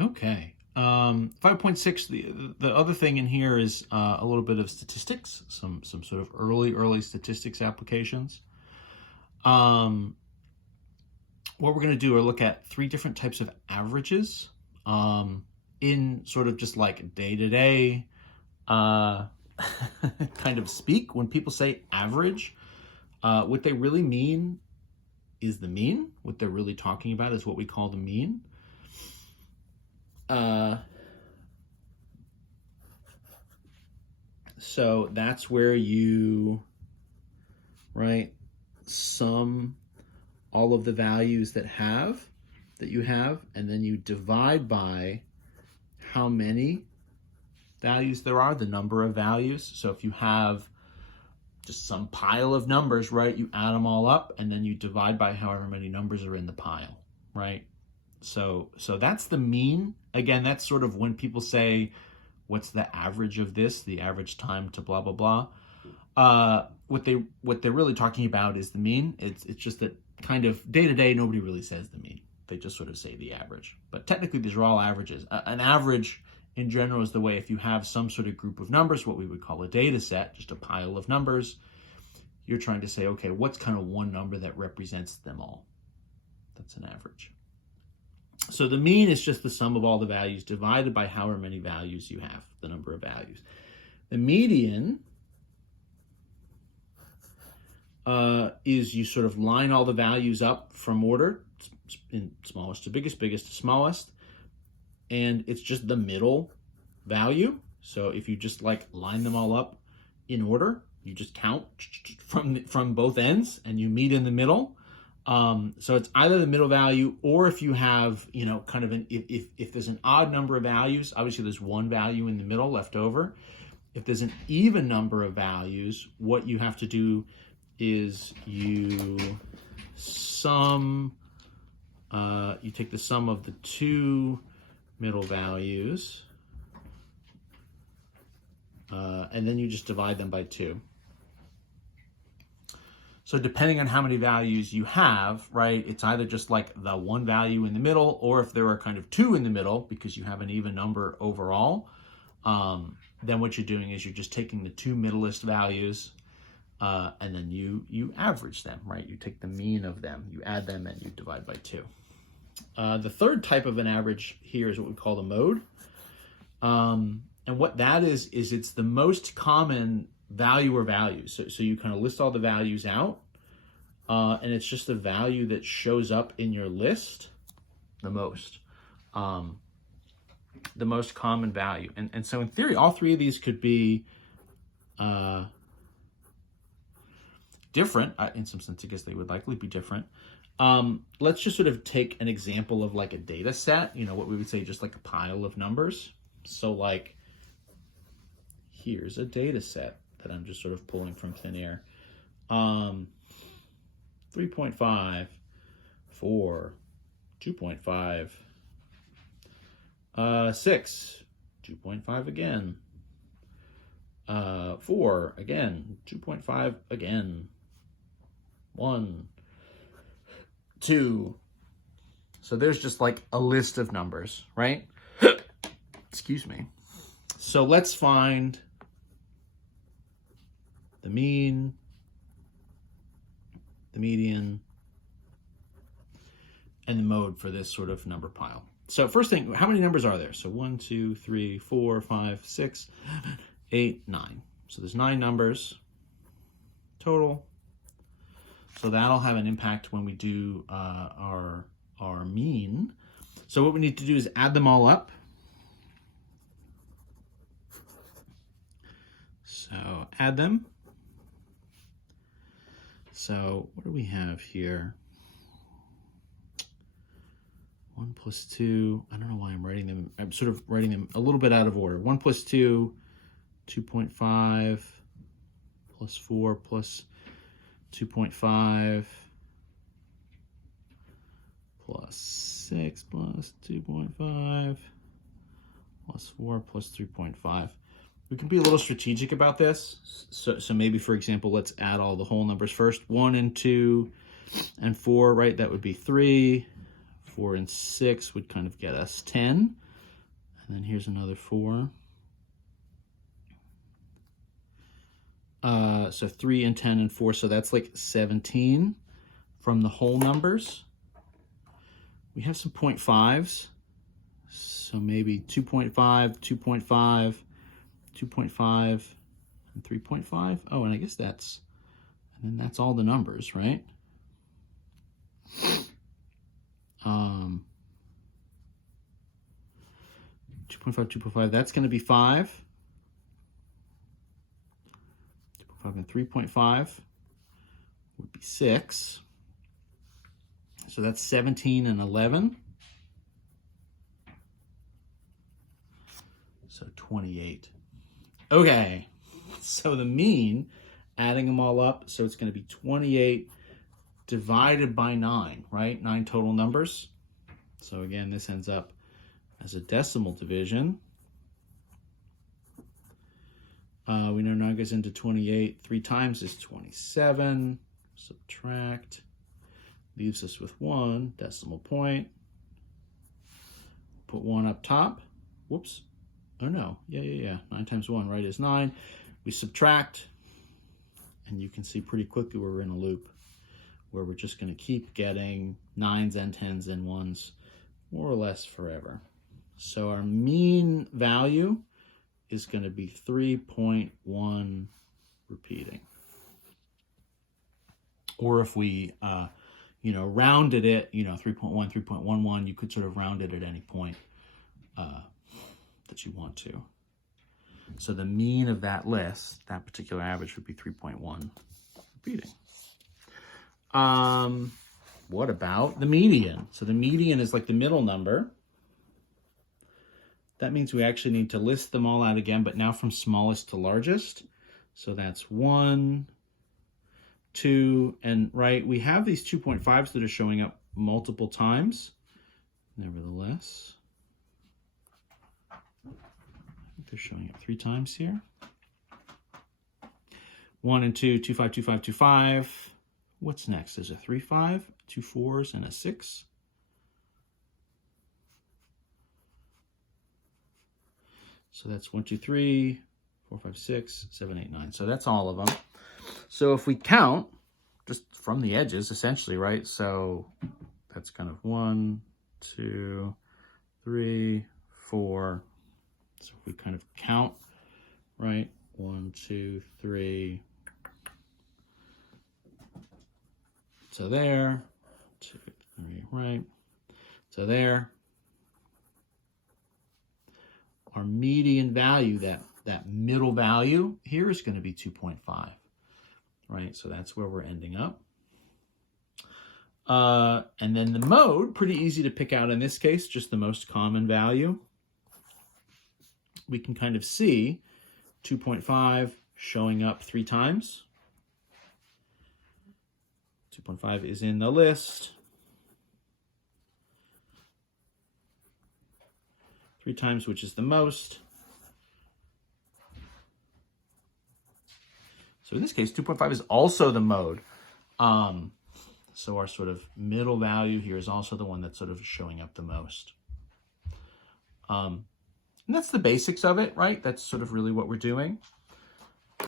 Okay. 5.6, the other thing in here is a little bit of statistics, some sort of early statistics applications. What we're going to do are look at three different types of averages in sort of just like day-to-day kind of speak. When people say average, what they really mean is the mean. What they're really talking about is what we call the mean. So that's where you, right, sum all of the values that you have, and then you divide by how many values there are, the number of values. So if you have just some pile of numbers, right, you add them all up, and then you divide by however many numbers are in the pile, right? So that's the mean. Again, that's sort of when people say, what's the average of this, the average time to blah, blah, blah. What they're really talking about is the mean. It's just that kind of day to day, nobody really says the mean. They just sort of say the average. But technically, these are all averages. An average in general is the way if you have some sort of group of numbers, what we would call a data set, just a pile of numbers, you're trying to say, okay, what's kind of one number that represents them all? That's an average. So the mean is just the sum of all the values divided by however many values you have, the number of values. The median is you sort of line all the values up from order, in smallest to biggest, biggest to smallest, and it's just the middle value. So if you just like line them all up in order, you just count from both ends and you meet in the middle. So it's either the middle value, or if you have, kind of if there's an odd number of values, obviously there's one value in the middle left over. If there's an even number of values, what you have to do is you take the sum of the two middle values, and then you just divide them by 2. So depending on how many values you have, right, it's either just like the one value in the middle, or if there are kind of 2 in the middle because you have an even number overall, then what you're doing is you're just taking the 2 middleist values, and then you average them, right? You take the mean of them, you add them, and you divide by 2. The third type of an average here is what we call the mode. And what that is it's the most common value or values. So you kind of list all the values out, and it's just the value that shows up in your list the most. The most common value. And so in theory, all three of these could be different. In some sense, I guess they would likely be different. Let's just sort of take an example of like a data set, what we would say just like a pile of numbers. So like, here's a data set that I'm just sort of pulling from thin air. 3.5, 4, 2.5, 6, 2.5 again, 4 again, 2.5 again, 1, 2. So there's just like a list of numbers, right? Excuse me. So let's find the mean, the median, and the mode for this sort of number pile. So first thing, how many numbers are there? So 1, 2, 3, 4, 5, 6, 7, 8, 9. So there's 9 numbers total. So that'll have an impact when we do our mean. So what we need to do is add them all up. So add them. So what do we have here? 1 plus 2, I don't know why I'm writing them. I'm sort of writing them a little bit out of order. 1 plus 2, 2.5, plus 4, plus 2.5, plus 6, plus 2.5, plus 4, plus 3.5. We can be a little strategic about this. So maybe, for example, let's add all the whole numbers first. 1 and 2 and 4, right? That would be 3. 4 and 6 would kind of get us 10. And then here's another 4. So 3 and 10 and 4, so that's like 17 from the whole numbers. We have some 0.5s, so maybe 2.5, 2.5, 2.5, and 3.5. Oh, and I guess and then that's all the numbers, right? 2.5, 2.5, that's going to be 5. 2.5 and 3.5 would be 6. So that's 17 and 11. So 28. Okay, so the mean, adding them all up, so it's going to be 28 divided by 9, right? 9 total numbers. So again, this ends up as a decimal division. We know 9 goes into 28. 3 times is 27. Subtract. Leaves us with 1 decimal point. Put 1 up top. Whoops. Oh no. Yeah. 9 times 1, right, is 9. We subtract. And you can see pretty quickly we're in a loop where we're just going to keep getting 9s and 10s and 1s more or less forever. So our mean value is going to be 3.1 repeating. Or if we, rounded it, 3.1, 3.11, you could sort of round it at any point that you want to. So the mean of that list, that particular average, would be 3.1 repeating. What about the median? So the median is like the middle number. That means we actually need to list them all out again, but now from smallest to largest. So that's 1, 2, and right, we have these 2.5s that are showing up multiple times. Nevertheless, I think they're showing up 3 times here. 1 and 2, 2, 5, 2, 5, 2, 5. What's next? There's a 3, 5, 2 4s, and a 6. So that's 1, 2, 3, 4, 5, 6, 7, 8, 9. So that's all of them. So if we count just from the edges, essentially, right? So that's kind of 1, 2, 3, 4. So if we kind of count, right? 1, 2, 3. So there. 2, 3, right? So there. Our median value, that middle value here, is going to be 2.5, right? So that's where we're ending up. And then the mode, pretty easy to pick out in this case, just the most common value. We can kind of see 2.5 showing up 3 times. 2.5 is in the list. 3 times, which is the most. So in this case, 2.5 is also the mode. So our sort of middle value here is also the one that's sort of showing up the most. And that's the basics of it, right? That's sort of really what we're doing.